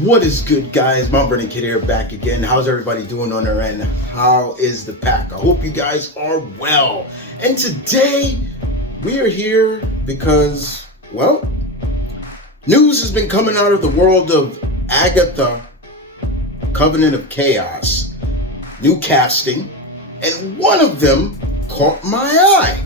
What is good, guys? M.V.K here, back again. How's everybody doing on their end? How is the pack? I hope you guys are well. And today we are here because, well, news has been coming out of the world of Agatha Coven of Chaos. New casting, and one of them caught my eye.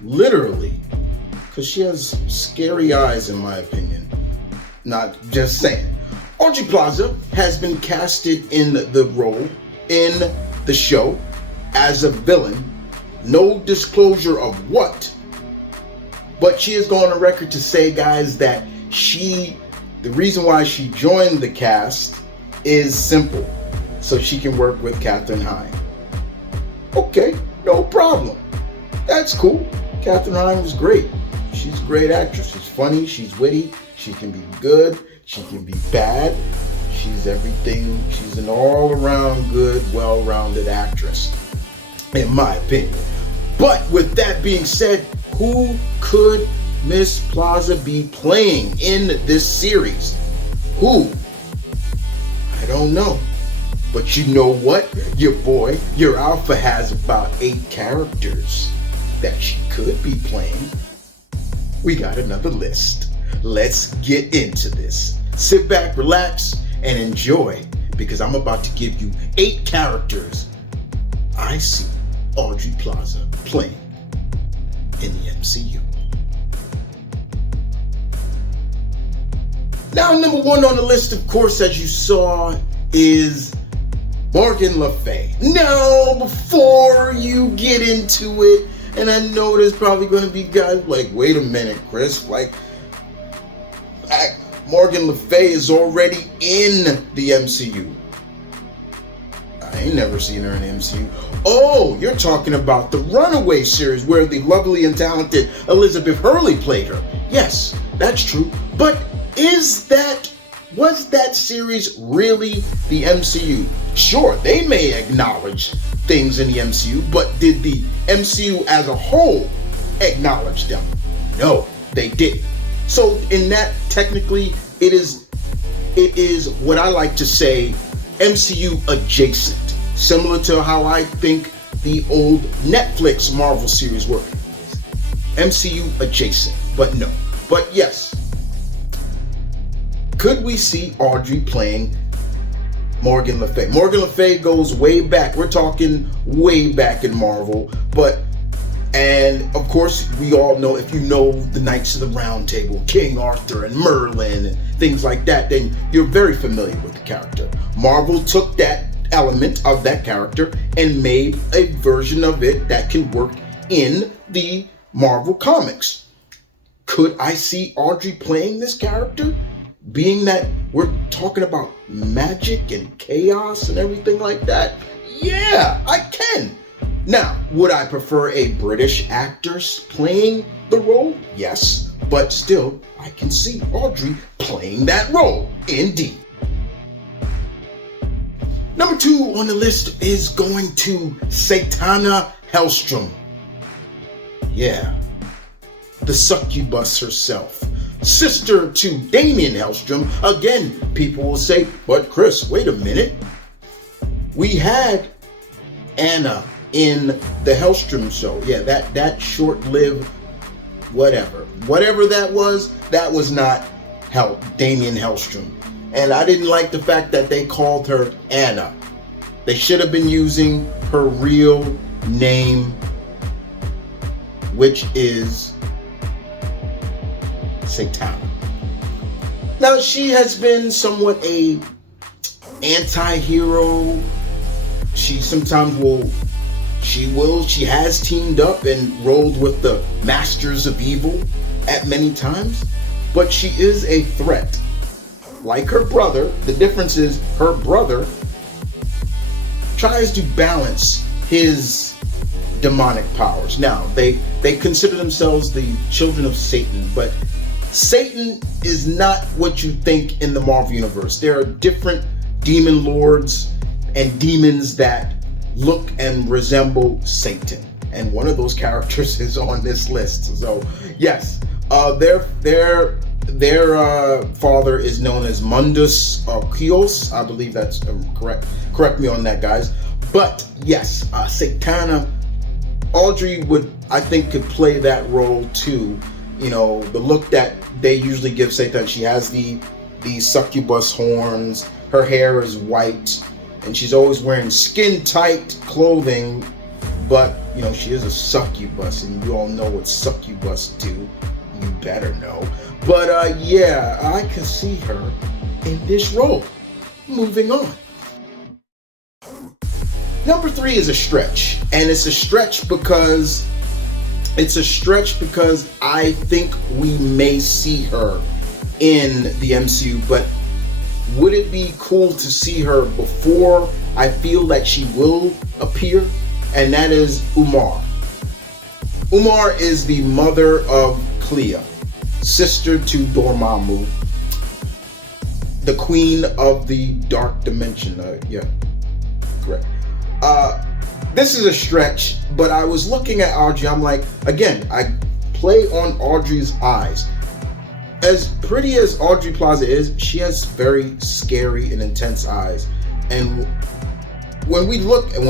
Literally. Because she has scary eyes, in my opinion. Not just saying. Aubrey Plaza has been casted in the role in the show as a villain. No disclosure of what, but she has gone on record to say, guys, that the reason why she joined the cast is simple, so she can work with Katherine Heign. Okay, no problem. That's cool. Katherine Heign was great. She's a great actress. She's funny. She's witty. She can be good. She can be bad. She's everything. She's an all-around good, well-rounded actress, in my opinion. But with that being said, who could Miss Plaza be playing in this series? Who? I don't know. But you know what? Your alpha has about 8 characters that she could be playing. We got another list. Let's get into this. Sit back, relax, and enjoy, because I'm about to give you 8 characters I see Aubrey Plaza playing in the MCU. Now, number 1 on the list, of course, as you saw, is Morgan Le Fay. Now, before you get into it, and I know there's probably going to be guys like, wait a minute, Chris, like, Morgan Le Fay is already in the MCU. I ain't never seen her in the MCU. Oh, you're talking about the Runaway series where the lovely and talented Elizabeth Hurley played her. Yes, that's true. But was that series really the MCU? Sure, they may acknowledge things in the MCU, but did the MCU as a whole acknowledge them? No, they didn't. So in that, technically, it is what I like to say MCU adjacent, similar to how I think the old Netflix Marvel series were. MCU adjacent, but no. But yes, could we see Aubrey playing Morgan Le Fay? Morgan Le Fay goes way back. We're talking way back in Marvel, and of course, we all know, if you know the Knights of the Round Table, King Arthur and Merlin and things like that, then you're very familiar with the character. Marvel took that element of that character and made a version of it that can work in the Marvel comics. Could I see Aubrey playing this character? Being that we're talking about magic and chaos and everything like that? Yeah, I can. Now, would I prefer a British actor playing the role? Yes, but still, I can see Aubrey playing that role, indeed. Number 2 on the list is going to Satana Hellstrom. Yeah, the succubus herself. Sister to Damien Hellstrom. Again, people will say, but Chris, wait a minute. We had Anna in the Hellstrom show. Yeah, that short-lived whatever that was not Damien Hellstrom. And I didn't like the fact that they called her Anna. They should have been using her real name, which is Satana. Now, she has been somewhat a anti-hero. She has teamed up and rolled with the Masters of Evil at many times, but she is a threat. Like her brother, the difference is her brother tries to balance his demonic powers. Now, they consider themselves the children of Satan, but Satan is not what you think in the Marvel Universe. There are different demon lords and demons that look and resemble Satan, and one of those characters is on this list. So yes, they're their father is known as Mundus Kios. I believe that's correct. Correct me on that, guys. But yes, Satana, Audrey would, I think, could play that role too. You know, the look that they usually give Satan. She has the succubus horns. Her hair is white, and she's always wearing skin tight clothing. But you know, she is a succubus, and you all know what succubus do. You better know. But yeah, I can see her in this role. Moving on. Number 3 is a stretch, and it's a stretch because I think we may see her in the MCU, but would it be cool to see her before I feel that she will appear? And that is Umar. Umar is the mother of Clea, sister to Dormammu, the queen of the dark dimension. Yeah, correct. This is a stretch, but I was looking at Audrey. I'm like, again, I play on Audrey's eyes. As pretty as Aubrey Plaza is, she has very scary and intense eyes. And when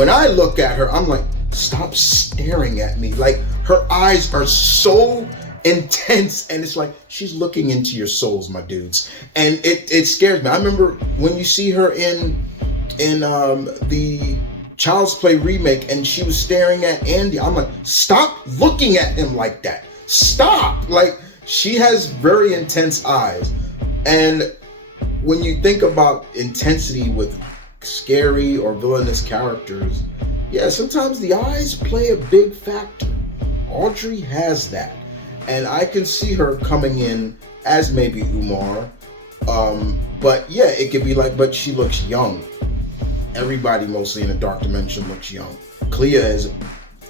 I look at her, I'm like, stop staring at me. Like, her eyes are so intense, and it's like she's looking into your souls, my dudes. And it scares me. I remember when you see her in the Child's Play remake, and she was staring at Andy. I'm like, stop looking at him like that. Stop. Like, she has very intense eyes. And when you think about intensity with scary or villainous characters, yeah, sometimes the eyes play a big factor. Audrey has that. And I can see her coming in as maybe Umar. But yeah, it could be like, but she looks young. Everybody mostly in the dark dimension looks young. Clea is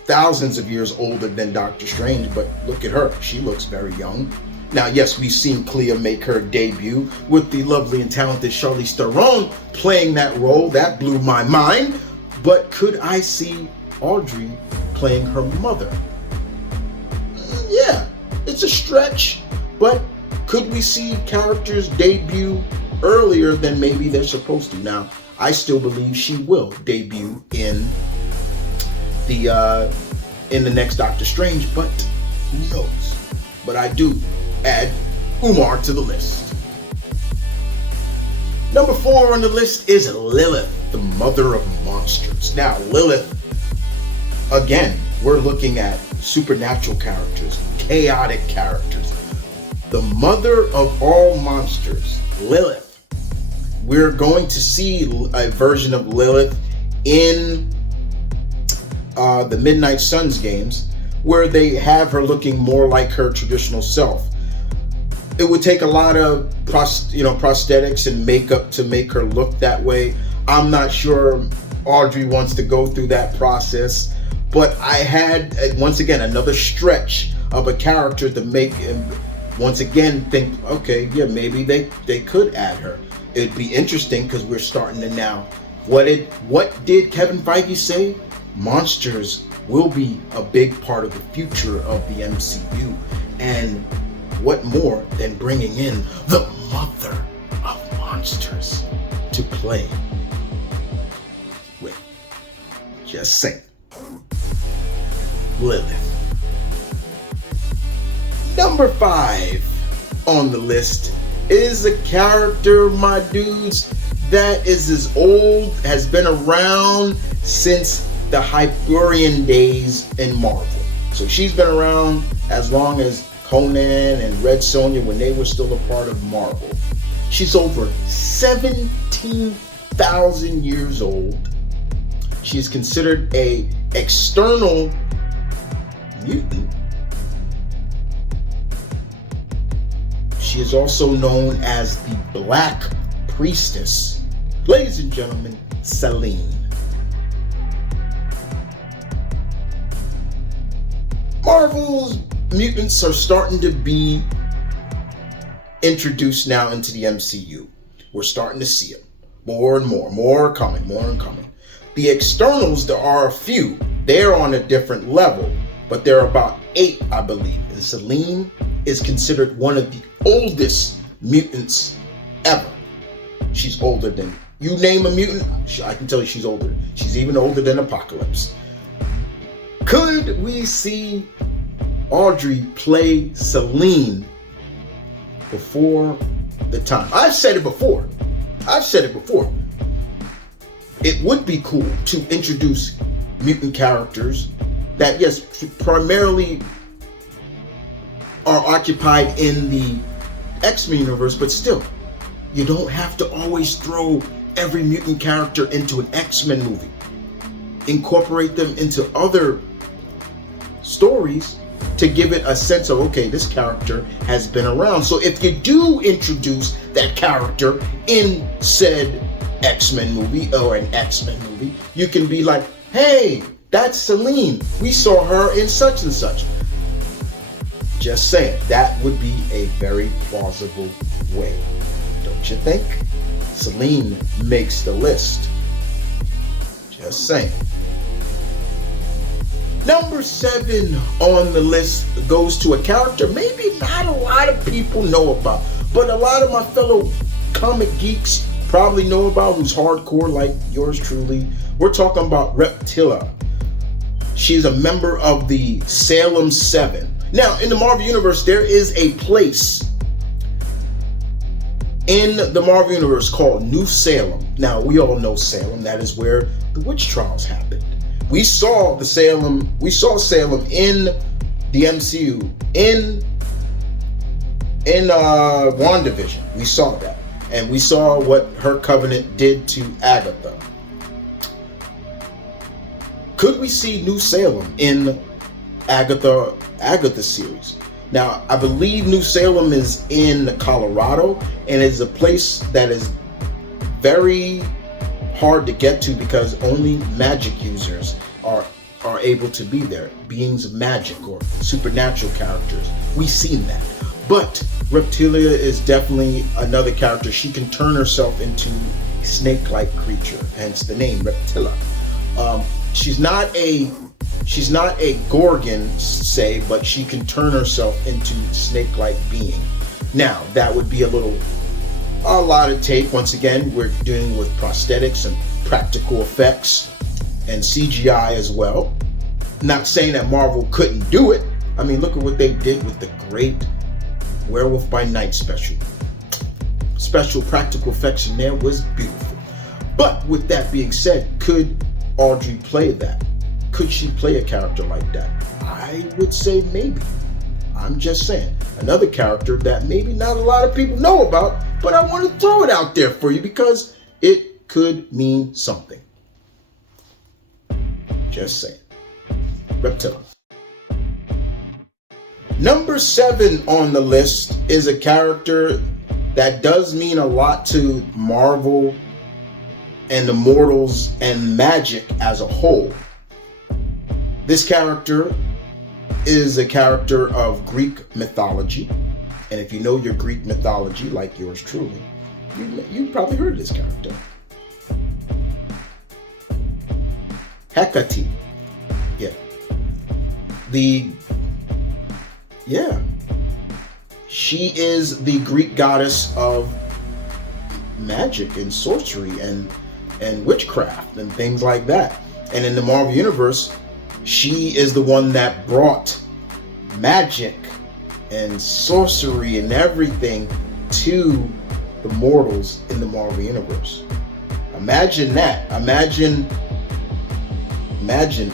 thousands of years older than Doctor Strange, but look at her. She looks very young. Now, yes, we've seen Clea make her debut with the lovely and talented Charlize Theron playing that role. That blew my mind. But could I see Audrey playing her mother? Yeah, it's a stretch, but could we see characters debut earlier than maybe they're supposed to? Now, I still believe she will debut in the next Doctor Strange, but who knows? But I do add Umar to the list. Number 4 on the list is Lilith, the mother of monsters. Now, Lilith, again, we're looking at supernatural characters, chaotic characters. The mother of all monsters, Lilith. We're going to see a version of Lilith in the Midnight Suns games, where they have her looking more like her traditional self. It would take a lot of prosthetics and makeup to make her look that way. I'm not sure Audrey wants to go through that process, but I had once again another stretch of a character to make him once again think, okay, yeah, maybe they could add her. It'd be interesting because we're starting to now. What did Kevin Feige say? Monsters will be a big part of the future of the MCU, and what more than bringing in the mother of monsters to play with? Just saying. Lilith. Number 5 on the list is a character, my dudes, that is as old, has been around since the Hyperion days in Marvel. So she's been around as long as Conan and Red Sonja, when they were still a part of Marvel. She's over 17,000 years old. She's considered a external mutant. She is also known as the Black Priestess. Ladies and gentlemen, Selene. Marvel's mutants are starting to be introduced now into the MCU. We're starting to see them. More and more. More are coming. The externals, there are a few. They're on a different level, but there are about 8, I believe. And Selene is considered one of the oldest mutants ever. She's older than you name a mutant. I can tell you she's older. She's even older than Apocalypse. Could we see Audrey play Selene before the time? I've said it before. It would be cool to introduce mutant characters that, yes, primarily are occupied in the X-Men universe, but still, you don't have to always throw every mutant character into an X-Men movie. Incorporate them into other stories to give it a sense of, okay, this character has been around. So if you do introduce that character in said X-Men movie or an X-Men movie, you can be like, hey, that's Selene. We saw her in such and such. Just saying, that would be a very plausible way. Don't you think? Selene makes the list. Just saying. Number 7 on the list goes to a character maybe not a lot of people know about, but a lot of my fellow comic geeks probably know about, who's hardcore like yours truly. We're talking about Reptilla. She's a member of the Salem 7. Now, in the Marvel Universe, there is a place in the Marvel Universe called New Salem. Now, we all know Salem. That is where the witch trials happened. We saw Salem in the MCU, in WandaVision. We saw that. And we saw what her covenant did to Agatha. Could we see New Salem in Agatha series? Now, I believe New Salem is in Colorado, and is a place that is very hard to get to because only magic users are able to be there. Beings of magic or supernatural characters. We've seen that. But Reptilia is definitely another character. She can turn herself into a snake-like creature, hence the name Reptilla. She's not a Gorgon, say, but she can turn herself into snake-like being. Now, that would be a lot of take. Once again, we're dealing with prosthetics and practical effects and CGI as well. Not saying that Marvel couldn't do it. I mean, look at what they did with the great Werewolf by Night special. Special practical effects in there was beautiful. But with that being said, could Audrey play that? Could she play a character like that? I would say maybe. I'm just saying. Another character that maybe not a lot of people know about, but I want to throw it out there for you because it could mean something. Just saying. Reptile. Number 7 on the list is a character that does mean a lot to Marvel and Immortals and magic as a whole. This character is a character of Greek mythology. And if you know your Greek mythology, like yours truly, you probably heard of this character. Hecate. She is the Greek goddess of magic and sorcery and witchcraft and things like that. And in the Marvel Universe, she is the one that brought magic and sorcery and everything to the mortals in the Marvel Universe. Imagine that. Imagine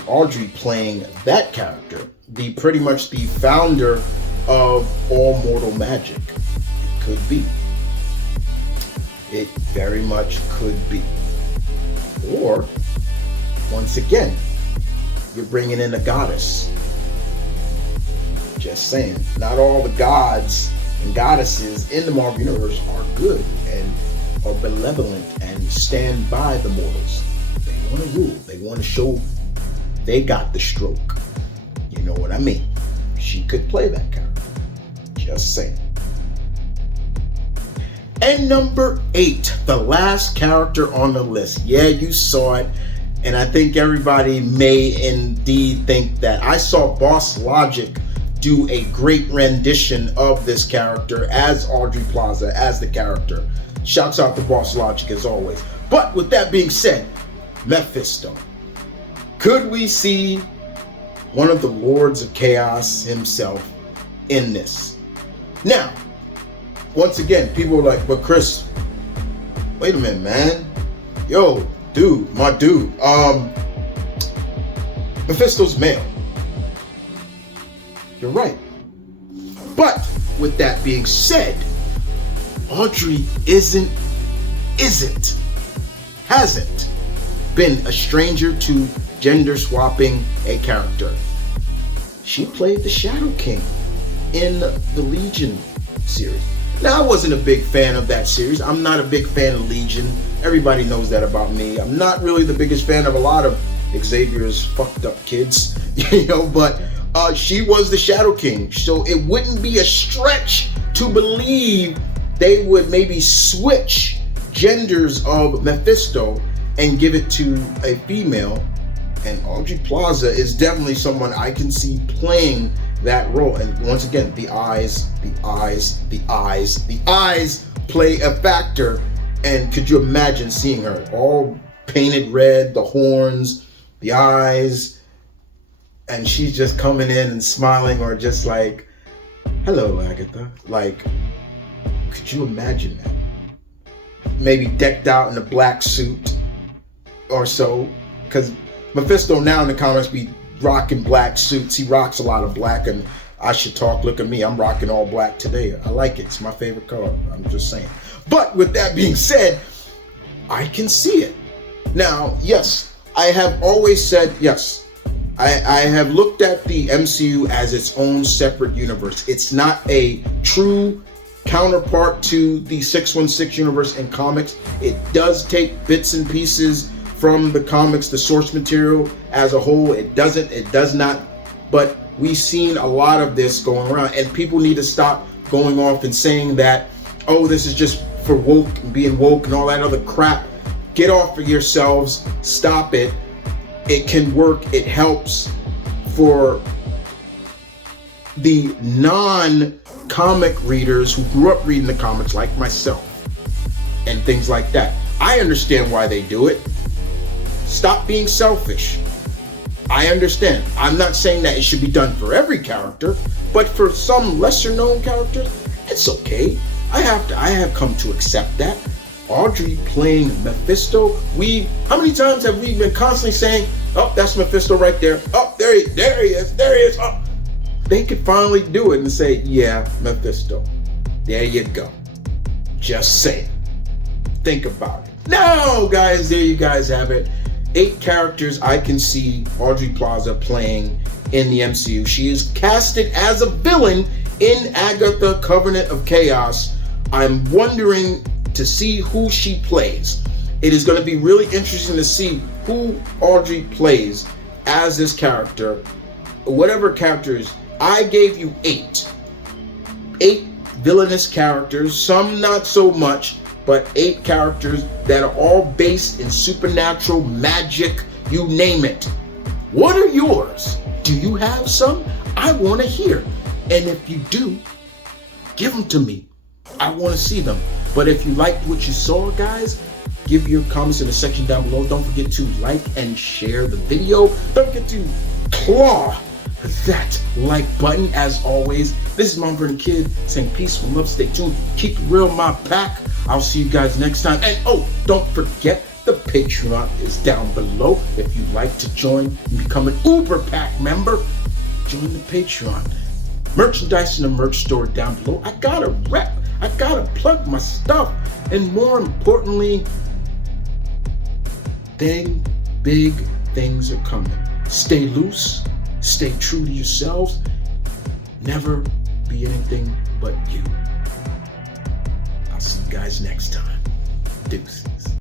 Audrey playing that character, pretty much the founder of all mortal magic. It could be. It very much could be. Or, once again, you're bringing in a goddess. Just saying, not all the gods and goddesses in the Marvel Universe are good and are benevolent and stand by the mortals. They want to rule. They want to show they got the stroke. You know what I mean? She could play that character. Just saying. And number 8, the last character on the list. Yeah, you saw it. And I think everybody may indeed think that. I saw Boss Logic do a great rendition of this character as Aubrey Plaza, as the character. Shouts out to Boss Logic as always. But with that being said, Mephisto. Could we see one of the Lords of Chaos himself in this? Now, once again, people are like, but Chris, wait a minute, man. Yo, dude, my dude. Mephisto's male. You're right. But with that being said, Aubrey hasn't been a stranger to gender swapping a character. She played the Shadow King in the Legion series. Now, I wasn't a big fan of that series. I'm not a big fan of Legion. Everybody knows that about me. I'm not really the biggest fan of a lot of Xavier's fucked up kids, but she was the Shadow King. So it wouldn't be a stretch to believe they would maybe switch genders of Mephisto and give it to a female. And Aubrey Plaza is definitely someone I can see playing that role. And once again, the eyes play a factor. And could you imagine seeing her all painted red, the horns, the eyes, and she's just coming in and smiling, or just like, hello, Agatha. Like, could you imagine that? Maybe decked out in a black suit or so, because Mephisto now in the comics be rocking black suits. He rocks a lot of black, and I should talk. Look at me, I'm rocking all black today. I like it. It's my favorite color. I'm just saying. But with that being said, I can see it. Now, yes, I have always said, yes, I have looked at the MCU as its own separate universe. It's not a true counterpart to the 616 universe in comics. It does take bits and pieces from the comics, the source material as a whole. It does not. But we've seen a lot of this going around, and people need to stop going off and saying that, oh, this is just for woke and being woke and all that other crap. Get off of yourselves. Stop it. It can work. It helps for the non-comic readers who grew up reading the comics like myself and things like that. I understand why they do it. Stop being selfish. I understand. I'm not saying that it should be done for every character, but for some lesser known characters, it's okay. I have come to accept that. Aubrey playing Mephisto. How many times have we been constantly saying, oh, that's Mephisto right there. Oh, there he is. Oh. They could finally do it and say, yeah, Mephisto. There you go. Just say it. Think about it. Now, guys, there you guys have it. 8 characters I can see Aubrey Plaza playing in the MCU. She is casted as a villain in Agatha Coven of Chaos. I'm wondering to see who she plays. It is going to be really interesting to see who Aubrey plays as this character. Whatever characters, I gave you 8 villainous characters, some not so much, but 8 characters that are all based in supernatural magic, you name it. What are yours? Do you have some? I want to hear. And if you do, give them to me. I want to see them. But if you liked what you saw, guys, give your comments in the section down below. Don't forget to like and share the video. Don't forget to claw that like button. As always, this is M.V.K saying peace and love. Stay tuned. Keep it real, my pack. I'll see you guys next time. And oh, don't forget, the Patreon is down below. If you'd like to join and become an Uber Pack member, join the Patreon. Merchandise in the merch store down below. I gotta rep. I gotta plug my stuff. And more importantly, big things are coming. Stay loose. Stay true to yourselves. Never be anything but you. I'll see you guys next time. Deuces.